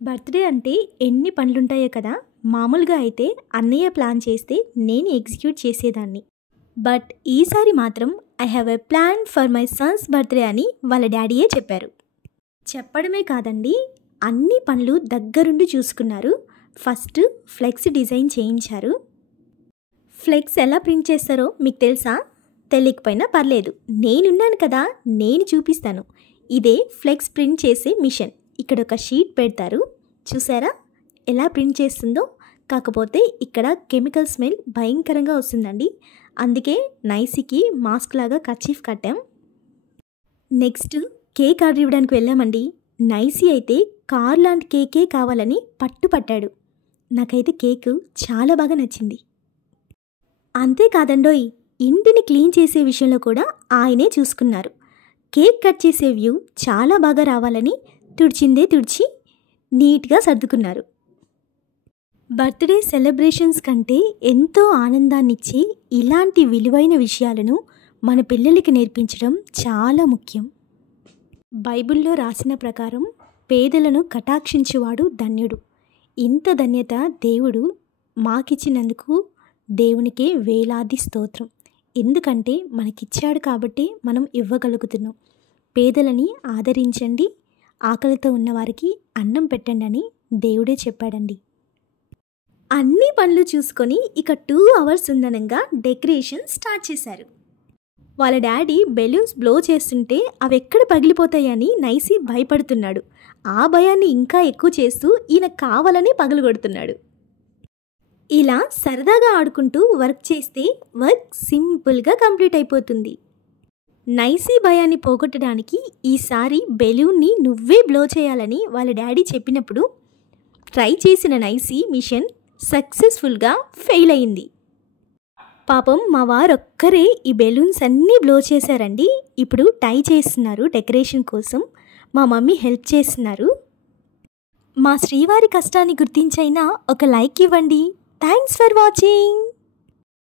Birthday అంటే ఎన్ని పనులుంటాయో కదా! మామూలుగా అయితే అన్నయ్య ప్లాన్ చేస్తే నేను ఎగ్జిక్యూట్ చేసేదాన్ని. బట్ ఈసారి మాత్రం I have a plan for my Sons birthday అని వాళ్ళ డ్యాడీయే చెప్పారు. చెప్పడమే కాదండి, అన్ని పనులు దగ్గరుండి చూసుకున్నారు. ఫస్ట్ ఫ్లెక్స్ డిజైన్ చేయించారు. ఫ్లెక్స్ ఎలా ప్రింట్ చేస్తారో మీకు తెలుసా? తెలియకపోయినా పర్లేదు. నేనున్నాను కదా! నేను చూపిస్తాను. ఇదే ఫ్లెక్స్ ప్రింట్ చేసే మిషన్. ఇక్కడ ఒక షీట్ పెడతారు. చూసారా ఎలా ప్రింట్ చేస్తుందో? కాకపోతే ఇక్కడ కెమికల్ స్మెల్ భయంకరంగా వస్తుందండి. అందుకే నైసీకి మాస్క్ లాగా కర్చీఫ్ కట్టాం. నెక్స్ట్ కేక్ ఆర్డర్ ఇవ్వడానికి వెళ్ళామండి. నైసీ అయితే కార్ లాంటి కేకే కావాలని పట్టుపట్టాడు. నాకైతే కేక్ చాలా బాగా నచ్చింది. అంతేకాదండోయ్, ఇంటిని క్లీన్ చేసే విషయంలో కూడా ఆయనే చూసుకున్నారు. కేక్ కట్ చేసే వ్యూ చాలా బాగా రావాలని తుడిచిందే తుడిచి నీట్గా సర్దుకున్నారు. బర్త్డే సెలబ్రేషన్స్ కంటే ఎంతో ఆనందాన్నిచ్చే ఇలాంటి విలువైన విషయాలను మన పిల్లలకి నేర్పించడం చాలా ముఖ్యం. బైబిల్లో రాసిన ప్రకారం పేదలను కటాక్షించువాడు ధన్యుడు. ఇంత ధన్యత దేవుడు మాకిచ్చినందుకు దేవునికే వేలాది స్తోత్రం. ఎందుకంటే మనకిచ్చాడు కాబట్టి మనం ఇవ్వగలుగుతున్నాం. పేదలని ఆదరించండి, ఆకలితో ఉన్నవారికి అన్నం పెట్టండి అని దేవుడే చెప్పాడండి. అన్ని పనులు చూసుకొని ఇక 2 hours ఉందనంగా డెకరేషన్ స్టార్ట్ చేశారు. వాళ్ళ డాడీ బెలూన్స్ బ్లో చేస్తుంటే అవి ఎక్కడ పగిలిపోతాయని నైసీ భయపడుతున్నాడు. ఆ భయాన్ని ఇంకా ఎక్కువ చేస్తూ ఈయన కావాలని పగలగొడుతున్నాడు. ఇలా సరదాగా ఆడుకుంటూ వర్క్ చేస్తే వర్క్ సింపుల్గా కంప్లీట్ అయిపోతుంది. నైసీ భయాన్ని పోగొట్టడానికి ఈసారి బెలూన్ని నువ్వే బ్లో చేయాలని వాళ్ళ డాడీ చెప్పినప్పుడు ట్రై చేసిన నైసీ మిషన్ సక్సెస్ఫుల్గా ఫెయిల్ అయింది. పాపం మా వారొక్కరే ఈ బెలూన్స్ అన్నీ బ్లో చేశారండి. ఇప్పుడు టై చేస్తున్నారు డెకరేషన్ కోసం. మా మమ్మీ హెల్ప్ చేస్తున్నారు. మా శ్రీవారి కష్టాన్ని గుర్తించైనా ఒక లైక్ ఇవ్వండి. Thanks for watching.